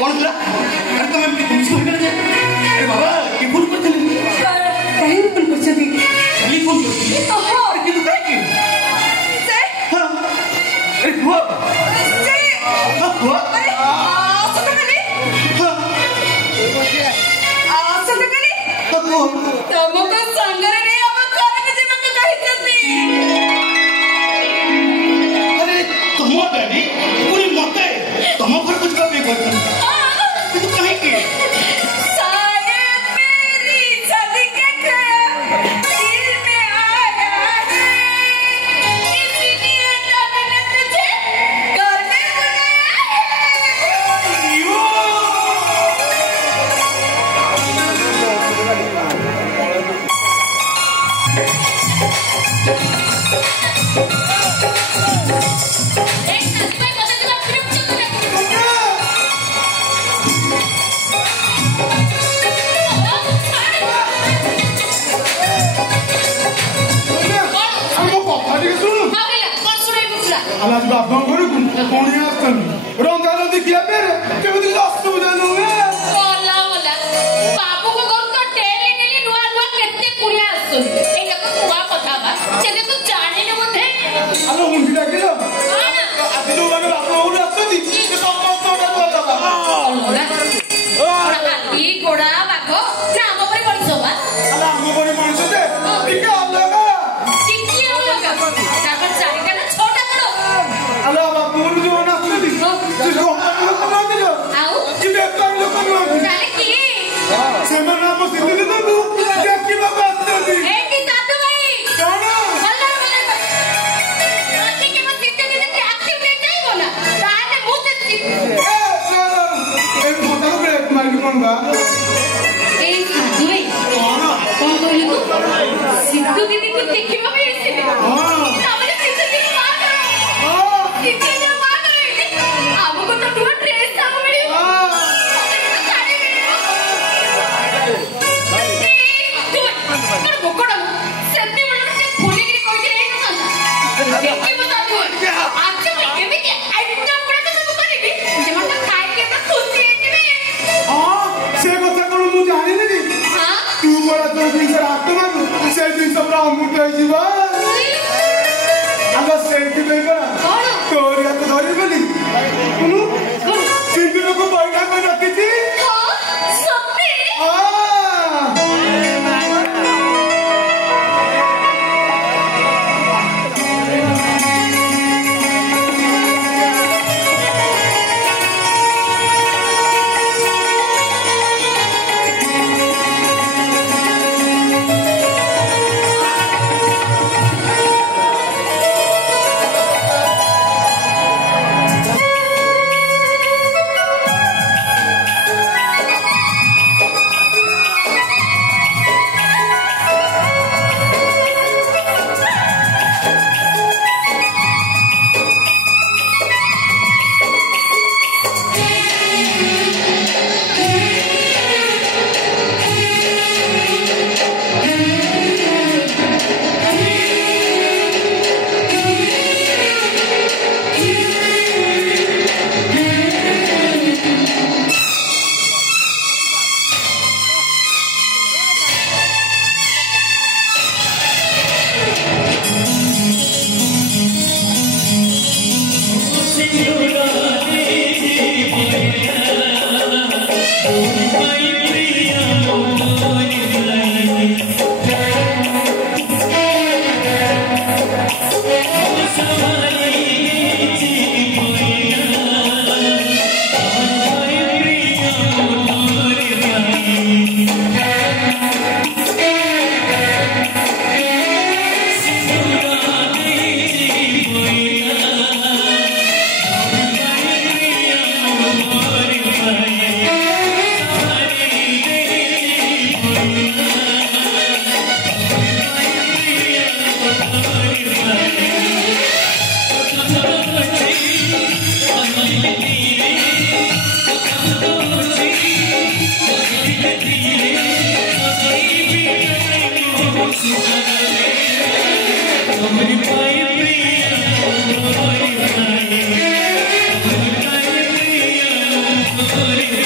कौन बोला अरे तुम एमती कुछ कह गए अरे बाबा के फोन करते काहे फोन करछथि ये फोन करते ओहो अरे कि काहे के से हां अरे हुआ से हुआ अरे सतकली हां सतकली तमको संगरे रे अब करके जेबे के कहितनी अरे तुम डैडी पूरी मते तुम पर कुछ का भी करते तू काहे के Alas babam guru punya kan. Orang kalau dikiat ber, cuma di lost tu dah nunggu. Ola ola. Babu ko gor to daily daily nuwa nuwa kette kuriya asun. Ei lako nuwa kotha ba. Chede tu jane ne bodhe. Alo mundi dah kilo. Ana. Adilu baru apa udah asli. Kita mau tahu dah tu apa. Ola. Ola hati goda bako. Na amo pare boriso ba. Alah amo pare boriso de. Tika Allah ka. Tiki ola ka. Tapan jane kana chota karo. Alah babu guru jo na asli. Jisko hamaru kama dilo. Au. Kita kan lo kama. Jale ki. Semana amo sini de tu. Jaki babu asli. Ei ki tatu bhai. Kana. Balla balla. Ate ke mas sitte de ke active de jaibo na. Taane mujhe Eh motor break mari kon ba. Ei Sadhu bhai. कौन कहलु तू सिद्धू दीदी को देखिबा भी आइसिले तामरे सिद्धू दीदी मार करो सिद्धू दीदी मार करो हमको तो टू ड्रेस सब मिली साड़ी मिली कर बोकड़ा सेती मन से खोली गिरी कोई रे ना देखि बता दू आज के भी के आइटम पड़े तो सब करेबी जे मन खाए के तो खुशी है कि हां से କଥା कोन मु जानि नहीं हां तू बड़ा तो दिन से रात मारू से दिन सब राम मुट जीवा अगर से के बड़ा कौन तोर या तो धरी बोली कुनु सिंगलो को बैठा कर रखी थी हां सत्य हां Sorry.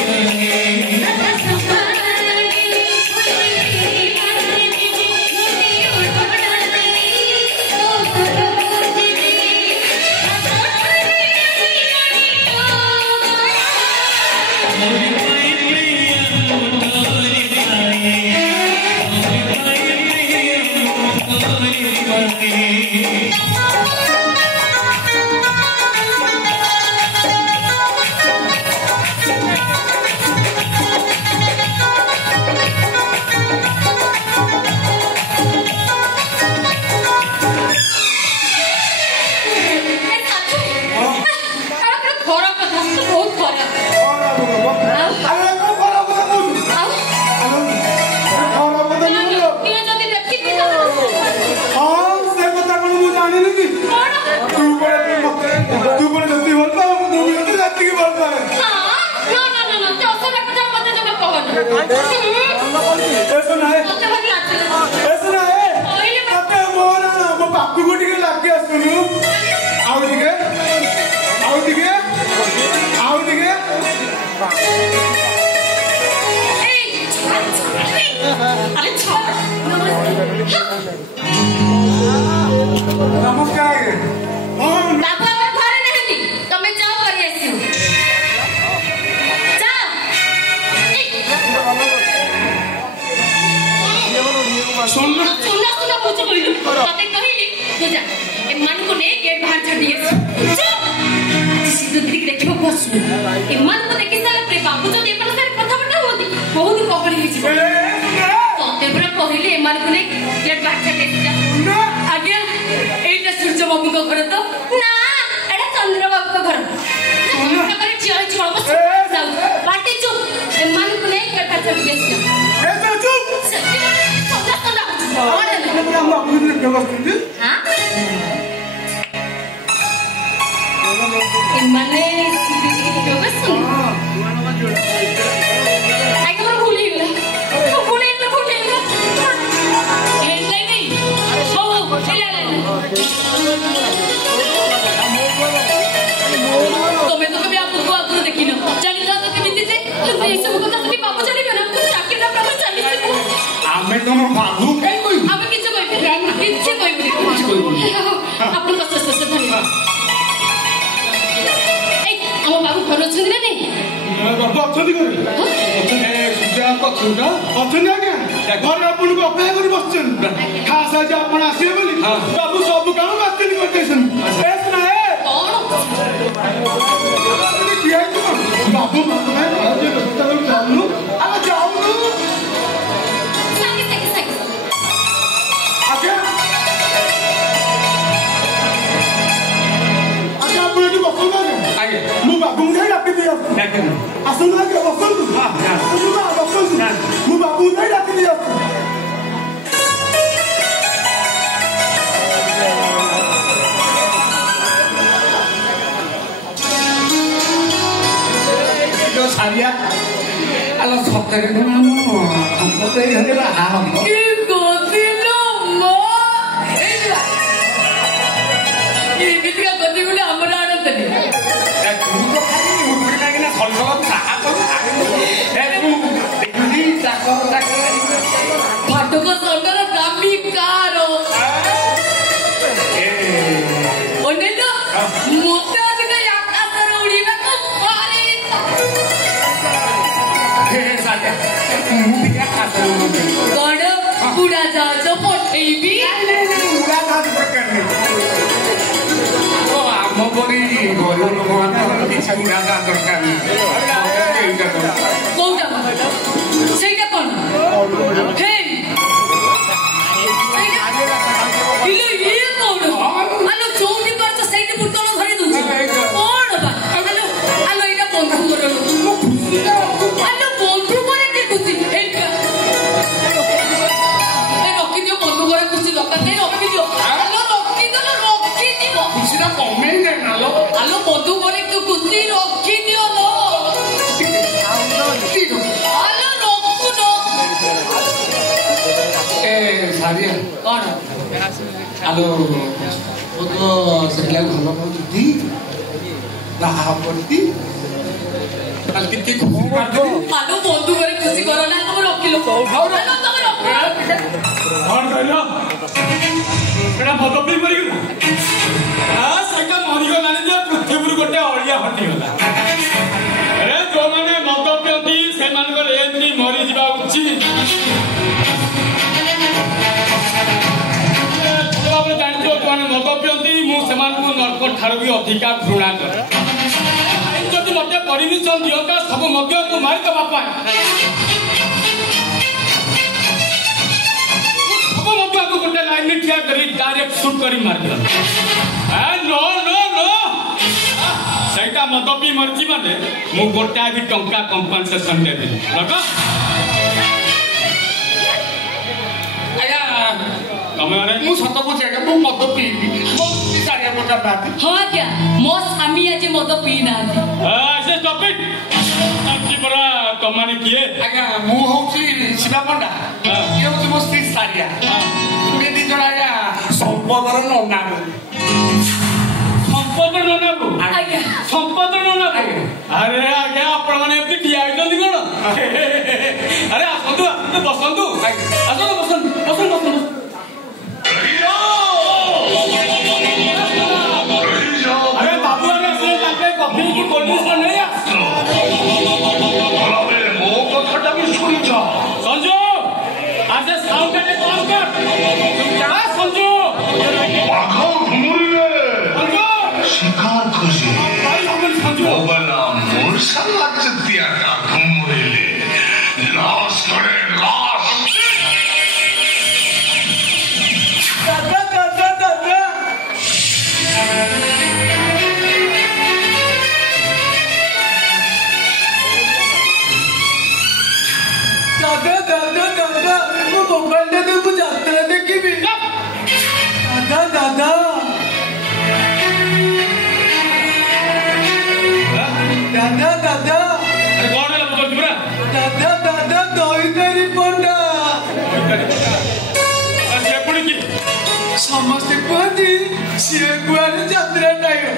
ଆରେ କଣ ଖରାପ କଥା କହୁଛୁ? ଆଉ ଖରାପ କଥା ନୁହଁ। କିଏ ଯଦି ଦେଖିବି ତ ହଁ ସେ କଥା କଣ ମୁଁ ଜାଣିନି କି? କଣ? ତୁ ଯେତିକି ଭଲ ପାଉ ମୁଁ ବି ତତେ ସେତିକି ଭଲ ପାଏ। ହଁ ନା ତୁ ଅସଲ କଥା ମତେ ଜମା କହନି। ଏସବୁ ନାହିଁ ମତେ ଭାରି ଲାଜ ଏସବୁ ନାହିଁ କହିଲେ ତତେ ମୋର ମୋ ପାଖକୁ ଟିକେ ଲାଗି ଆସୁନୁ। ଆଉ ଟିକେ ଆଉ ଟିକେ ଆଉ ଟିକେ अरे छोड़ नमस्कार हाँ बाबू আমার ঘরে নাহাନ୍ତି তুমি যাও করে আসিও যাও सुन सुना बुझ कइलु तते कहिली तू जा ए मान को ने गेट बाहर छडी आसी सिद्ध दिख देखिबो बस ए मान को देखि साले प्रे बाबू जो दे पर सारे कथा बटा होती बहुत कहली हिची तते पुरा कहिली ए मान को ने गेट बाहर छडी जा आज्ञा एटा सूर्य बाबू को घर तो ना एटा चंद्र बाबू को घर हमरा करे चिया छळ बस जाऊ बाटी चुप ए मान को ने गेट बाहर छडी आसी ତମେ ତ କେବେ ଆମକୁ ଆଗରୁ ଦେଖିନ ଜାଣିଛ ତ କେମିତି ଯେ ଏସବୁ କଥା ଯଦି ବାବୁ ଜାଣିବେ ନା ଚାକିରିଟା ପ୍ରବଳ ଚାଲିଛି ଆମେ ତମ ବାବୁ କାଇଁ କହିବୁ ଆମେ କିଛି କହିବୁନି କିଛି କହିବୁନି ଆପଣଙ୍କ ଶେଷ ଧନ୍ୟବାଦ ଏଇ ଆମ ବାବୁ ଘର ଅଛନ୍ତି ନା ନାଇଁ ବାବୁ ଅଛନ୍ତି ଘରେ ଅଛନ୍ତି ଆଜ୍ଞା ଘରେ ଆପଣଙ୍କୁ ଅପେକ୍ଷା କରି ବସିଛନ୍ତି ଖାସ୍ ଆଜି ଆପଣ ଆସିବେ ବୋଲି ବାବୁ ସବୁ କାମ ବାତିଲ କରିଦେଇଛନ୍ତି ବାବୁ ଯାଉନୁ ଆମେ ଯାଉନୁ ସାଙ୍ଗେ ଆଜ୍ଞା ଆଜ୍ଞା ଆପଣ ଏଠି ବସନ୍ତୁ ଆଜ୍ଞା ମୁଁ ବାବୁଙ୍କୁ ଯାଇ ଡାକି ଦେଇ ଆସନ୍ତୁ ଆଜ୍ଞା ବସନ୍ତୁ ବସନ୍ତୁ ମୁଁ ବାବୁଙ୍କୁ ଯାଇ ଡାକି ଦେଇ ଆସୁଛି ସାରିଆ ଆଲୋ ସତରେ ସତରେ ହେଲା କି ଗଦିଲ ମୋ ଏମିତିକା ଗଦି ବୋଲି ଆମର ଆଣନ୍ତିନି ଫାଟକ ସଣ୍ଡର ଦାମୀ କାର ଅନେକ ମତେ ଅଧିକ ଆକାଶରେ ଉଡ଼ିବାକୁ ପାରେ କଣ ବୁଢା ଜାହାଜ ପଠେଇବି ଆମ ପରି ଗରିବ ଲୋକମାନଙ୍କର କିଛି ଉଡ଼ାଦା ଦରକାର କୋଉଟା ସେଇଟା କଣ ଇଏ କଣ ଆଲୋ ଚଉଠି କରିଛ ସେଇଠି ବୁତଳ ଧରି ଦଉଛି କଣ ବା ଆଲୋ ଆଲୋ ଏଇଟା ବନ୍ଧୁ କର ଆଲୋ ବନ୍ଧୁ ପରେ କି ଖୁସି ରଖିଦିଅ ବନ୍ଧୁ ଘରେ ଖୁସି ଦରକାର ନାହିଁ ରଖିଦିଅ ଆଲୋ ରଖିଦିଅ ଖୁସିଟା କମେଇ ନେଲ ଆଲୋ ବନ୍ଧୁ ଘରେ ଖୁସି ରଖିଦିଅ ଲୋ ଆଲୋ ରଖୁନ ସାରିଆ କଣ ଆଲୋ ମୁଁ ତ ସେଠି ଭଲ ପାଉଛନ୍ତି ବାହା ପଡିକି କେତେ ଖୁସି ଆଲୋ ବନ୍ଧୁ ଘରେ ଖୁସି କର ନା ତମେ ରଖିଲ ତମେ ରଖିଲ କଣ କହିଲ ସେଟା ଭଦ ପିଇ ମରିଗଲା ସେଇଟା ମରିଗଲାଣି ଯେ ପୃଥିବୀରୁ ଗୋଟେ ଅଳିଆ ହଟିଗଲା ଆରେ ଯୋଉମାନେ ମଦ ପିଅନ୍ତି ସେମାନଙ୍କର ଏମିତି ମରିଯିବା ଉଚିତ ଭାବରେ ଜାଣିଛ ଯୋଉମାନେ ମଦ ପିଅନ୍ତି ମୁଁ ସେମାନଙ୍କୁ ନର୍କ ଠାରୁ ବି ଅଧିକା ଘୃଣା କରେ ଯଦି ମତେ ପରମିଶନ ଦିଅନ୍ତା ସବୁ ମଦ୍ୟକୁ ମାରିଦେବା ପାଇଁ ସବୁ ମଦ୍ୟକୁ ଗୋଟେ ଲାଇନରେ ଠିଆ डायरेक्ट शूट करी मार दिया नो नो नो ସେଇଟା ସାଇକା ମଦ ପିଇ ମରିଛି ମାନେ ମୁଁ ଗୋଟାଏ ବି ଟଙ୍କା କମ୍ପନସେସନ ଦେବିନି ରଖ ତମେ ମାନେ ମୁଁ ସତ କହୁଛି ଆଜ୍ଞା ମୁଁ ମଦ ପିଇବି ମୋ ଚାରିଆ ପଟା ବାହାରି ହଁ ଆଜ୍ଞା ମୋ ସ୍ୱାମୀ ଆଜି ମଦ ପିଇ ନାହାନ୍ତି ସେ ଟପିକ ପରା ତମାନେ କିଏ ଆଜ୍ଞା ମୁଁ ହଉଛି ଶିବା ପଣ୍ଡା ଇଏ ହଉଛି ମୋ ସ୍ତ୍ରୀ ସାରିଆ ତୁମେ ଦି ଜଣ ଆଜ୍ଞା ସମ୍ପଦର ନନା ସମ୍ପଦ ନନାକୁ ଆଜ୍ଞା ସମ୍ପଦ ନନାକୁ ଆରେ ଆଜ୍ଞା ଆପଣ ମାନେ ଏମିତି ଠିଆ ହେଇଛନ୍ତି କଣ ଆରେ ଆସନ୍ତୁ ଆସନ୍ତୁ ବସନ୍ତୁ ଆସନ୍ତୁ ବସନ୍ତୁ ବସନ୍ତୁ ବସନ୍ତୁ अरे बाबू अरे असले ताके कॉफी की कोल्ड नहीं आ अबे मो कथाटा भी सुनी जा संजू आज साउंड के कॉल कर क्या संजू पाखो घुमुरिले संजू शिकार खुशी भाई हम संजू ओबला मुरसा लागतिया का घुमुरिले लाश करे लाश ସମସ୍ତେ କୁହନ୍ତି ସିଏ କୁଆଡେ ଯାତ୍ରା ଟାଇଗର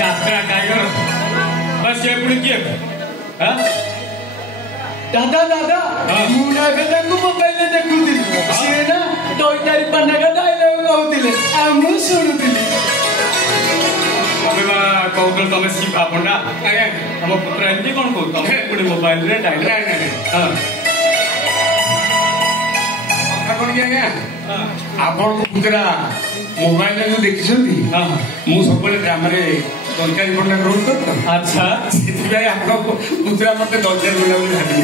ଯାତ୍ରା ଟାଇଗର ବସ୍ ये पुणी किए हां ଦାଦା ଦାଦା ମୁଁ ନା ଏବେ ତାଙ୍କୁ ମୋବାଇଲରେ ଦେଖୁଥିଲି ସିଏ ନା ଦଇତାରି ପାଣ୍ଡାକା ଡାଇଲଗ କହୁଥିଲେ ଆଉ ମୁଁ ଶୁଣୁଥିଲି ତମେ କହୁଥିଲ ତମେ ଶିବା ପଣ୍ଡା ଆଜ୍ଞା ଆମ ପୁତ୍ର ଏମିତି କଣ କହୁ ତମେ ପୁଣି ମୋବାଇଲରେ ଡାଇଲଗ ହଁ କଣ କି ଆଜ୍ଞା ଆପଣଙ୍କ ପୁତୁରା ମୋବାଇଲରେ ଯୋଉ ଦେଖିଛନ୍ତି ମୁଁ ସବୁବେଳେ ଗ୍ରାମରେ ଦରକାରୀ ପଣ୍ଡା ଗ୍ରହଣ କରୁଛି ଆଚ୍ଛା ସେଥିପାଇଁ ଆପଣଙ୍କ ପୁତୁରା ମତେ ଦରକାରୀ ପଣ୍ଡା ବୋଲି ଭାବିଲି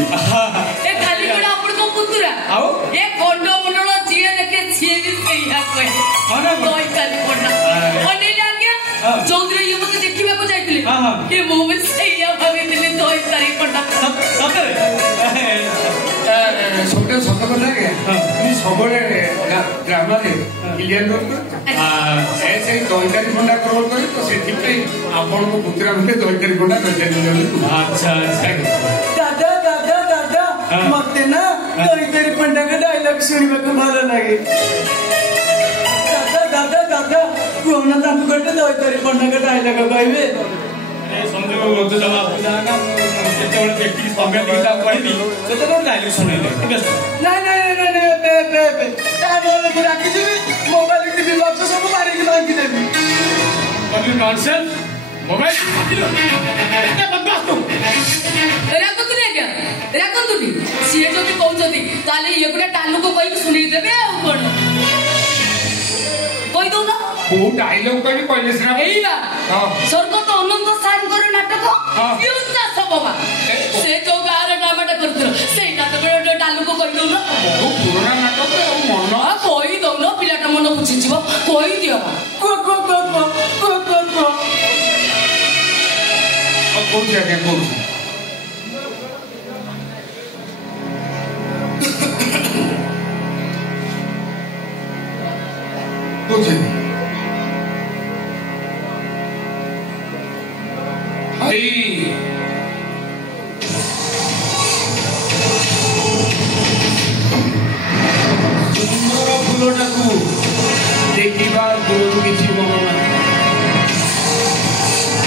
ଏ ଖାଲି କଣ ଆପଣଙ୍କ ପୁତୁରା ଆଉ ଏ ଖଣ୍ଡ ମଣ୍ଡଳ ଯିଏ ଦେଖେ ସିଏ ବି ସେଇଆ କହେ ଦଇତାରି ପଣ୍ଡା ଅନେଇଲେ ଆଜ୍ଞା ଚୌଧୁରୀ ଇଏ ମତେ ଦେଖିବାକୁ ଯାଇଥିଲେ କି ମୁଁ ବି ସେଇଆ ଭାବିଥିଲି ଦଇତାରି ପଣ୍ଡା ସତରେ ସବୁଠୁ ସତ କଥା ଆଜ୍ଞା ମୁଁ ସବୁବେଳେ ଗ୍ରାମରେ ଇଲିଆନ ରୋଡ ସେଇ ଦଇତାରି ପଣ୍ଡା ଗ୍ରହଣ କରେ ତ ସେଥିପାଇଁ ଆପଣଙ୍କ ପୁତୁରା ମତେ ଦଇତାରି ପଣ୍ଡା ଆଚ୍ଛା ଦାଦା ଦାଦା ଦାଦା ମତେ ନା ଦଇତାରି ପାଣ୍ଡାକା ଡାଇଲଗ ଶୁଣିବାକୁ ଭଲ ଲାଗେ ଦାଦା ଦାଦା ଦାଦା କୁହନା ତାଙ୍କୁ ଗୋଟେ ଦଇତାରି ପାଣ୍ଡାକା ଡାଇଲଗ କହିବେ संजू तो जमा बुझाना केତେବେଳେ ଦେଖିକି ସମୟ ଦେଇକି ତାକୁ କହିବି ସେତେବେଳେ ଡାଇଲଗ ଶୁଣେଇଲେ ଠିକ ଅଛି ନାଇଁ ନାଇଁ ନାଇଁ ନାଇଁ ବେ ତାହେଲେ ମୁଁ ରାଖିଯିବି ମୋବାଇଲ ଟିଭି ବକ୍ସ ସବୁ ମାରିକି ଭାଙ୍ଗି ଦେବି କଲି ନନସେନ୍ସ ମୋବାଇଲ ମାରିଲ ଏତେ ବଦମାସ ତୁ ରାଗନ୍ତୁନି ଆଜ୍ଞା ରାଗନ୍ତୁନି ସିଏ ଯଦି କହୁଛନ୍ତି ତାହେଲେ ଇଏ ଗୋଟେ ଟାଲୁକୁ କହିକି ଶୁଣେଇ ଦେବେ ଆଉ କଣ କହିଦଉନ କୋଉ ଡାଇଲଗ କହିଲେ ସିନା ଏଇବା ସ୍ୱର୍ଗତ ଅନନ୍ତ ସାରଙ୍କର ନାଟକ ସେ ଯୋଉ ଗାଁରେ ଡ୍ରାମାଟା କରୁଥିଲ ସେଇ ନାଟକ ଡାଲୁକୁ କହିଦଉନ ପୁରୁଣା ନାଟକ ମନ କହିଦଉନ ପିଲାଟା ମନ ବୁଝିଯିବ କହିଦିଅ କହୁଛି ଆଜ୍ଞା କହୁଛି କହୁଛି ସୁନ୍ଦର ଫୁଲଟାକୁ ଦେଖିବା ଦୂରରୁ କିଛି ମନ ନାହିଁ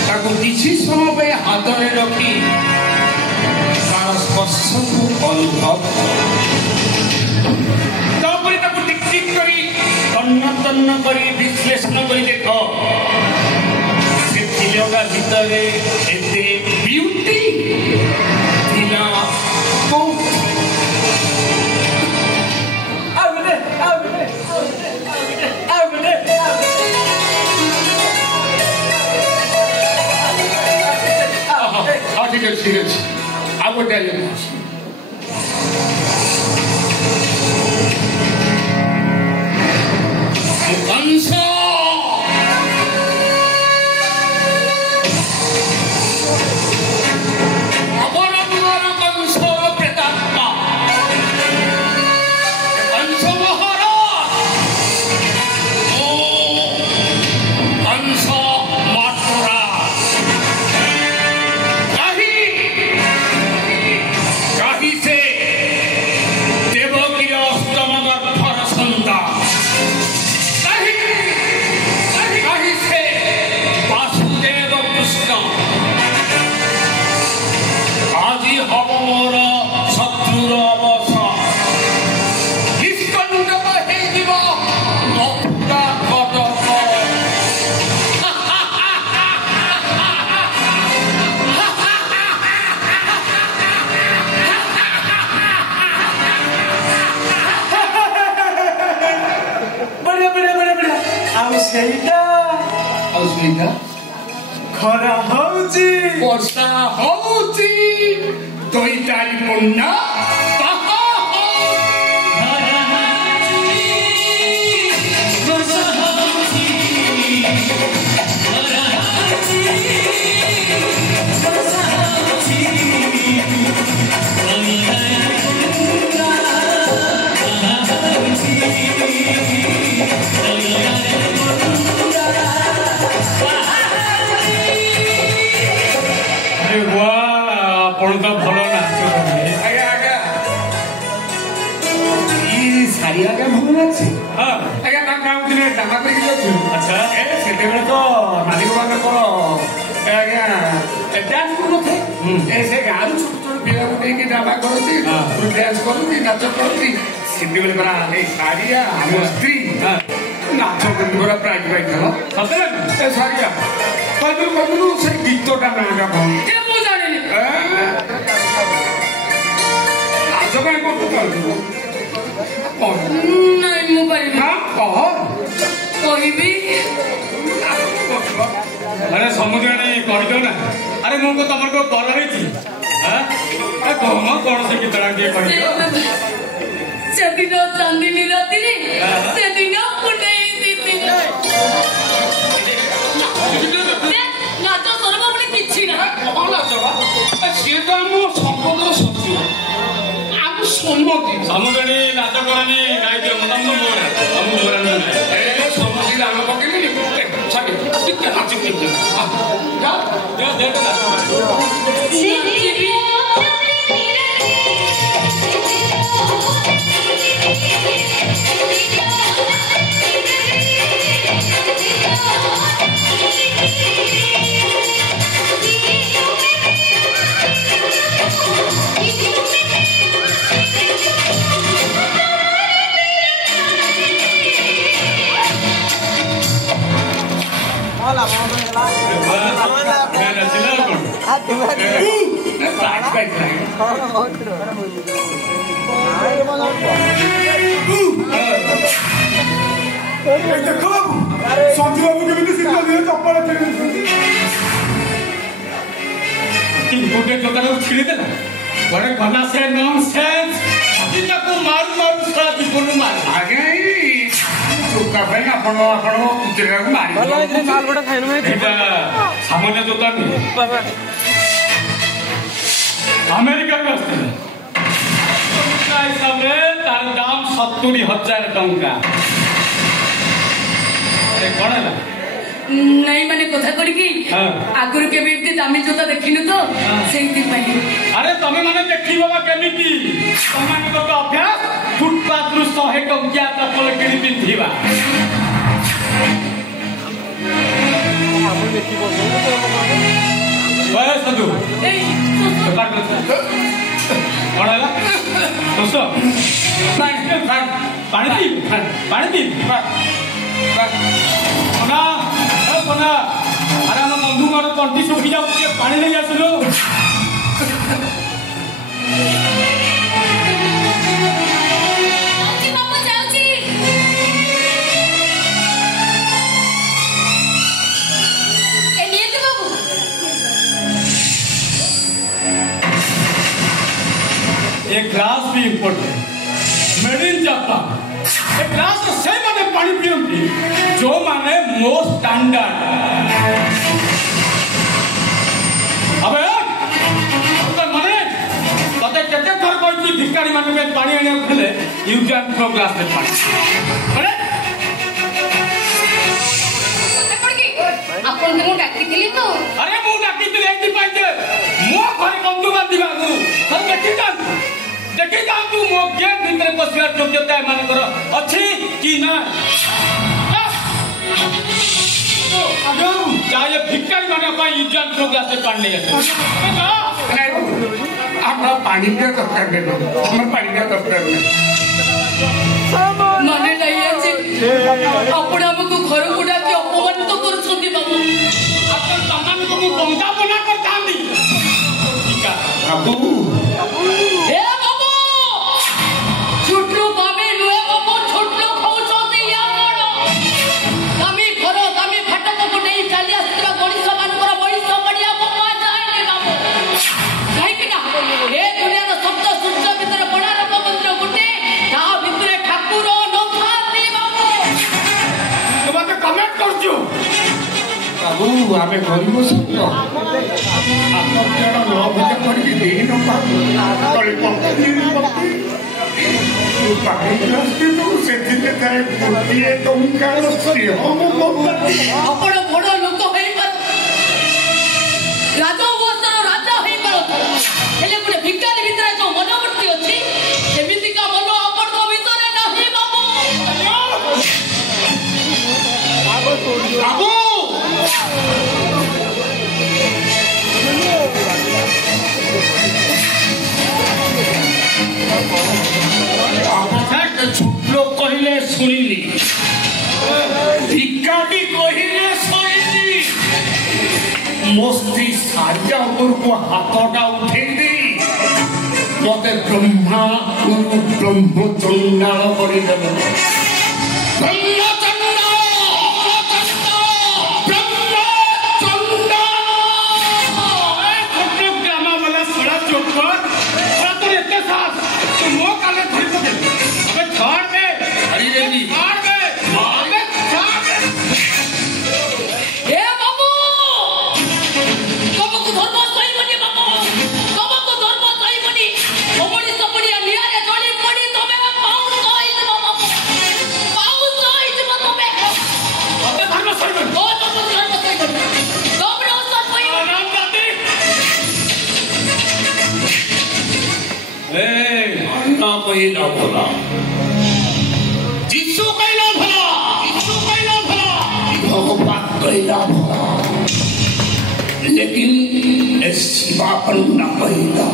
ତାକୁ କିଛି ସମୟ ପାଇଁ ହାତରେ ରଖି ତାର ସ୍ପର୍ଶକୁ ଅନୁଭବ ତାପରେ ତାକୁ ଟିକ ଟିକ କରି ତନ୍ନ କରି ବିଶ୍ଳେଷଣ କରି ଦେଖ ଝିଲକା ଭିତରେ ଏତେ ବିୟୁଟି ଥିଲା ଠିକ ଅଛି ଆଉ ଗୋଟେ କଂସ ବର୍ଷା ହଉଛି ଦଇତାରି ପୂର୍ଣ୍ଣ से गाँव छोट छोट पिला ड्रामा करती डांस करती नाच करती सिंधी बेले परा सारिया आम स्त्री नाच करती पूरा प्राइज पाई सारिया कहलु कहलु से गीतटा नाटा कौन नाच कहीं अरे समुद्र कह ना अरे मुझे तुम को कर रही कौन कौन से गीतटा किए कह सेदिन चांदिनी राति सेदिन नाच सर्व पुणी किछि ना सी तो आम संपदर शत्रु आम सम्मति समुद्री नाच करनी गाई दियो समझी आम पकेली नाच देखो संजू बाबू के चप्पल गोटे चोटा छिड़ीदेला बड़े घना से नॉनसेंस मारू मारू सारा जीवन मार आगे चुका आपण मारी सामान्य जोता अमेरिका हिसाब से तार दाम 70,000 टंका कौन है नहीं माने कथा करी आगुर केबे एते दामी जोता देखिनु तो सेति पई अरे तमे माने देखि बाबा केमिति तमे को अभ्यास फुटपाथ रु 100 टंकिया चप्पल किनी पिंधिबा ओए संजू कौन है दोस्तों पानी पी ना अरे आम बंधु मार तंटी सुखी जाऊँ पानी नहीं आसलु एक ग्लास भी इम्पोर्टेंट मेड इन जापान एक ग्लास से माने पानी पियंती जो माने मोस्ट स्टैंडर्ड अबे माने तते केते थर कहती भिखारी माने पानी आने खेले यूज एंड थ्रो ग्लास में पानी अरे अपन को डाकिथिली तो अरे मु डाकिथिली एति पाइजे मो घर बंधु बांधिबा गु हम देखि जा तू मो गेट भीतर पसियार योग्यता मानकर अछि कि ना तो अगर जाय भिखारी माने पा इज्जत रो ग्लास में पानी ले आप पानी के दरकार नहीं हमर पानी के दरकार नहीं माने नहीं अछि अपन हमको घर को डाके अपमान तो कर छथि बाबू अपन तमन को मु बंदा बना कर जानी ठीक है बाबू ए बाबू छुटलो बाबे लोए बाबू छुटलो खाउछथि यार तमी घर तमी फटक को नहीं चाली आस्त्रा गणी समान कर बड़ी सबड़िया बाबा जाए ଆମେ କରିବୁ ସତ୍ୟ ଆପଣ ଜଣ ନଭୋଜ କରିକି ଦେଇ ନ ସେଥିରେ ଥାଏ ଗୋଟିଏ ଟଙ୍କାର ସ୍ତ୍ରୀ ଆପଣ ବଡ଼ ଲୋକ ହେଇପାର ରାଜବଂଶର ରାଜା ହେଇପାର ହେଲେ ଗୋଟେ ଭିକାରୀ ଭିତରେ ଯୋଉ ମନୋବୃତ୍ତି ଅଛି ସେମିତିକା ମନ ଆପଣଙ୍କ ଭିତରେ ନାହିଁ ବାବୁ। ଛୋଟ କହିଲେ ଶୁଣିଲି ଭିକାରୀ କହିଲେ ଶୁଣିଲି ମୋ ସ୍ତ୍ରୀ ସାରିଆ ଉପରକୁ ହାତଟା ଉଠେଇ ଦେଇ ମତେ ବ୍ରହ୍ମା ବ୍ରହ୍ମଚଣ୍ଡାଳ କରିଦେଲେ। भला जीसु कहला भला भगवान कहला भला लेकिन शिवा पंडा कहला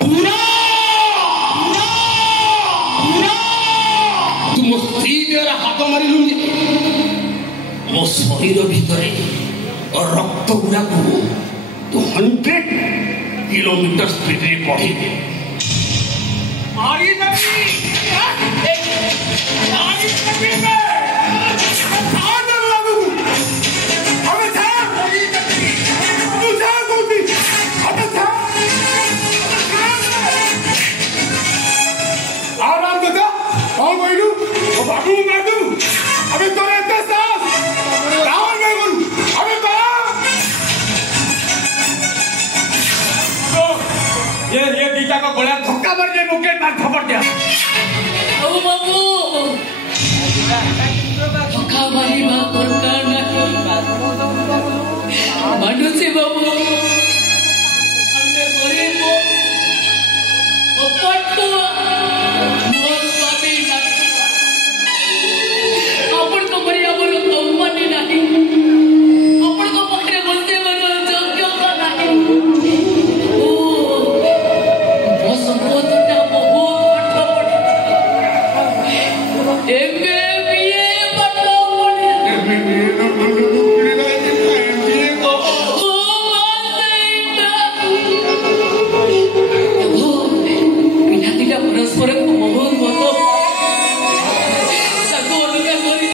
पूरा तुम स्त्री हाथ मारिलु मो शरीर भितर रक्त गुड़ा को 200 किलोमीटर स्पीड रे बढ़े मारी नबी में आदर लागू अबे था तू जा गोदी अबे था आराम बता और बोलू ओ बाबू मादू अबे तो रहते साथ रावण में बोलू अबे बा तो ये गीता का गोला धक्का मार दे मुके मार खबर दिया ओ बाबू धक्का मारी बात करता नहीं मनुष्य